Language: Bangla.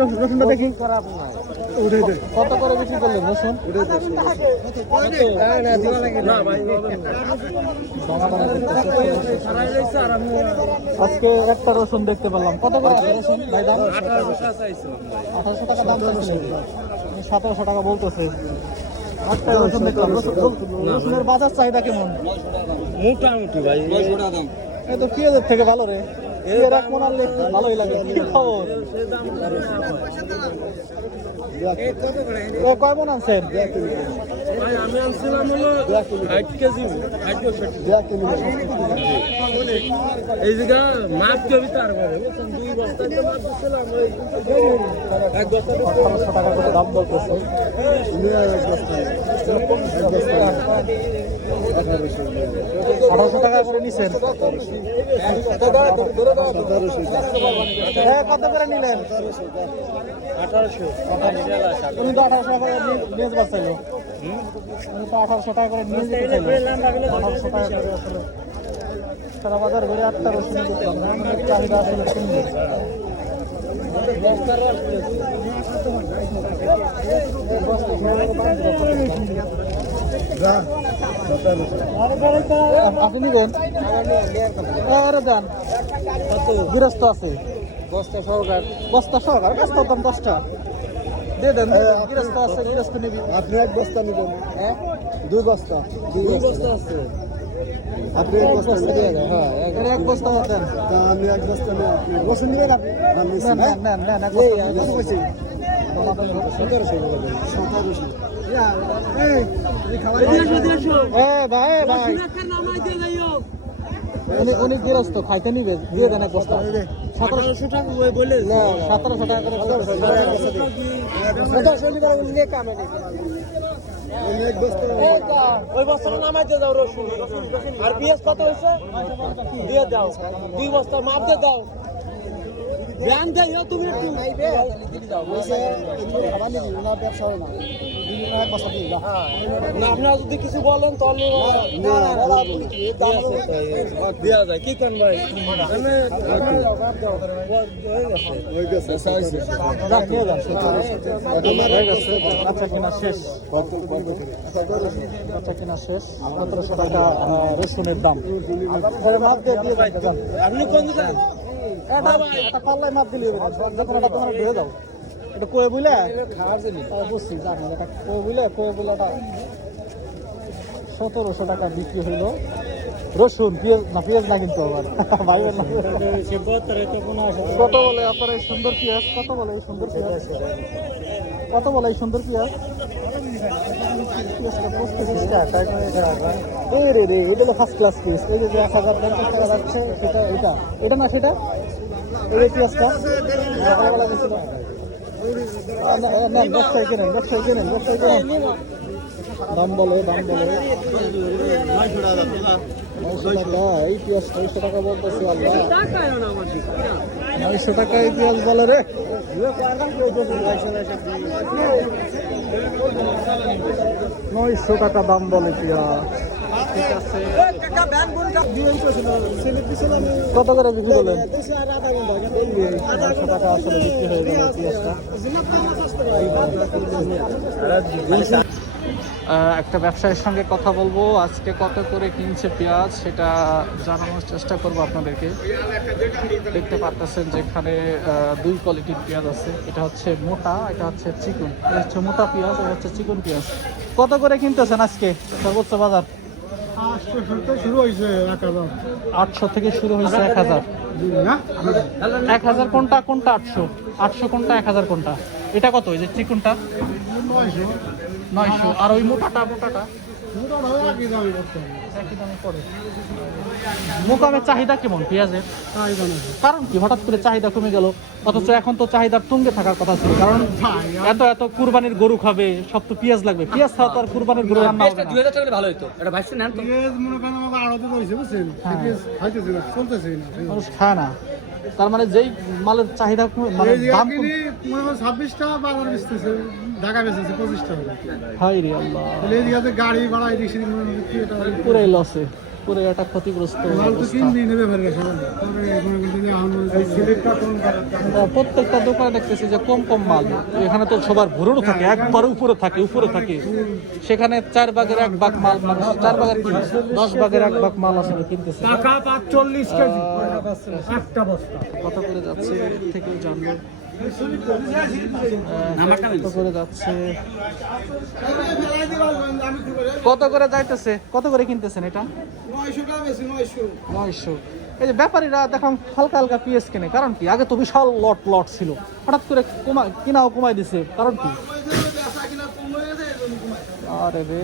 রসুনটা দেখি কত করে বিক্রি করলেন রসুন? আজকে একটা রসুন দেখতে পেলাম। কত করে আছে রসুন ভাই দাম? 1800 টাকা দাম চাইছে, 1700 টাকা বলতেছে। একটা রসুন দেখলাম। রসুনের বাজার চাহিদা কেমন? মোটামুটি ভাই, এই তো পেঁয়াজের থেকে ভালো রে। পেঁয়াজ এক মন আনলে ভালোই লাগে। কি খবর? কয় মন আনছেন? আমি আনছিলাম হলো 8 কেজি, 8 এই জায়গা মাছ কেবি তার ঘরে 2 বস্তা মাছ দিছিলাম, ওই 1 বস্তা 1800 টাকা করে দাম বলতেছে। 1800 টাকা করে নিছেন। কত করে নিলেন? 1800। তুমি তো 1800 টাকা করে নিয়ে যাচ্ছিল। তুমি তো 1800 টাকা করে নিয়ে যেতে চাইলে 1800 টাকা করে আসলে সারা বাজার ঘুরে 8টা রসুন দেখলাম। চাহিদা আসলে সুন্দর। আপনি নিবেন? আরে যান, গৃহস্থ আছে বস্তা সরকার, বস্তার দাম 10টা দিয়ে দেন। গৃহস্থ আছে, গৃহস্থ নিবি। আপনি 1 বস্তা নেবেন? হ্যাঁ, 2 বস্তা। 2 বস্তা আছে। আপনি 1 বস্তা নেবেন? হ্যাঁ, 1 বস্তা দেন। তা আমি 1 বস্তা নেব। আপনি রসুন নেবেন? আপনি নেন। কত কইছি? 1700 ভাই উনি গৃহস্থ, খাইতে নিবে, দিয়ে দেন 1 বস্তা। 1700 টাকা বলে 1700 টাকা করে ওই বস্তাটা নামাই দিয়ে দাও রসুন। আর পেঁয়াজ কত হয়েছে দিয়ে দাও, 2 বস্তা মার দিয়ে দাও। জ্ঞান দেয় তুমি একটু আপনারা যদি কিছু বলেন তাহলে দেওয়া যায়। কি কেন ভাই আচ্ছা কিনা শেষ, আচ্ছা কিনা শেষ। 1700 টাকা রসুনের দাম। মাপ দিয়ে যান। আপনি কোন দিকেন? এটা পাল্লায় মাপ দিলে যখন এটা তোমার ঢেলে দাও, এটা কয়ে বুঝলে বুঝছি জানি, এটা কয়ে বুঝলে 1700 টাকা বিক্রি হইলো রসুন। পেঁয়াজ না কিন্তু আবার ভাইবেন না। কত বলে আপনার এই সুন্দর পেঁয়াজ? কত বলে এই সুন্দর পেঁয়াজ? কত বলে এই সুন্দর পেঁয়াজ? রে এটা হলো ফার্স্ট ক্লাস পিস। এই যে 1050 টাকা যাচ্ছে, সেটা এটা না, সেটা এই পেঁয়াজটা ব্যবসায়ী কেনেন। দাম বলে 900 টাকা এই পেঁয়াজ। 900 টাকা বলতেছে। আল্লাহ, 900 টাকা এই পেঁয়াজ বলে রে। 900 টাকা দাম বলে পেঁয়াজ। ঠিক আছে, কত করে বিক্রি করলেন? 900 টাকা আসলে বিক্রি হয়ে গেল পেঁয়াজটা। একটা ব্যবসায়ীর সঙ্গে কথা বলবো, আজকে কত করে কিনছে পেঁয়াজ সেটা জানানোর চেষ্টা করবো আপনাদেরকে। দেখতে পাচ্ছেন যে এখানে 2 কোয়ালিটির পেঁয়াজ আছে। এটা হচ্ছে মোটা, এটা হচ্ছে চিকন। এটা হচ্ছে মোটা পেঁয়াজ, এটা হচ্ছে চিকন পেঁয়াজ। কত করে কিনতেছেন আজকে সর্বোচ্চ বাজার? 800 শুরু হয়েছে 1000। 800 থেকে শুরু হয়েছে 1000। 1000 কোনটা 800? 800 কোনটা, 1000 কোনটা? এটা কত? এই যে চিকনটা 900। আর ওই মোটাটা একই দামে পড়ে। মোকামের চাহিদা কেমন পেঁয়াজের? কারণ কি হঠাৎ করে চাহিদা কমে গেল? অথচ এখন তো চাহিদার তুঙ্গে থাকার কথা ছিল। কারণ এত কুরবানির গরু খাবে, সব তো পেঁয়াজ লাগবে। পেঁয়াজ ছাড়া তো আর কুরবানির গরু রান্না হবে না। 2000 টাকা ভালো হতো। এটা ভাইছে নেন তো। পেঁয়াজ মনে করেন আমাকে আড়তে রয়েছে, বুঝছেন? পেঁয়াজ খাইতেছে না, চলতেছে না, মানুষ খায় না। তার মানে যেই মালের চাহিদা মানে দাম মনে করেন 26 টাকা বাজার বেচতেছে, ঢাকা বেচতেছে 25 টাকা। হাই রে আল্লাহ, এই গাড়ি ভাড়া এদিকে পুরাই লসে। পুরো একটা ক্ষতিগ্রস্ত মাল তো অবস্থা। কিনবি নেবে ভাই গেছে তবে এখন কিন্তু এখন এই সিলেক্টটা কোন প্রত্যেকটা দোকানে দেখতেছি যে কম কম মাল। এখানে তো সবার ভরুর থাকে, একবার উপরে থাকে। সেখানে 4 ভাগের 1 ভাগ মাল মানুষ 4 ভাগের কি 10 ভাগের 1 ভাগ মাল আসলে কিনতেছে। টাকা 45 কেজি একটা বস্তা কত করে যাচ্ছে এর থেকেও জানবো। কত করে যাচ্ছে, কত করে যাইতেছে, কত করে কিনতেছেন এটা? 900 টাকা বেশি 900 900। এই যে ব্যাপারীরা দেখুন হালকা হালকা পিএস কেনে, কারণ কি? আগে তো বিশাল লট ছিল, হঠাৎ করে কিনাও কমাই দিছে, কারণ কি? আরে রে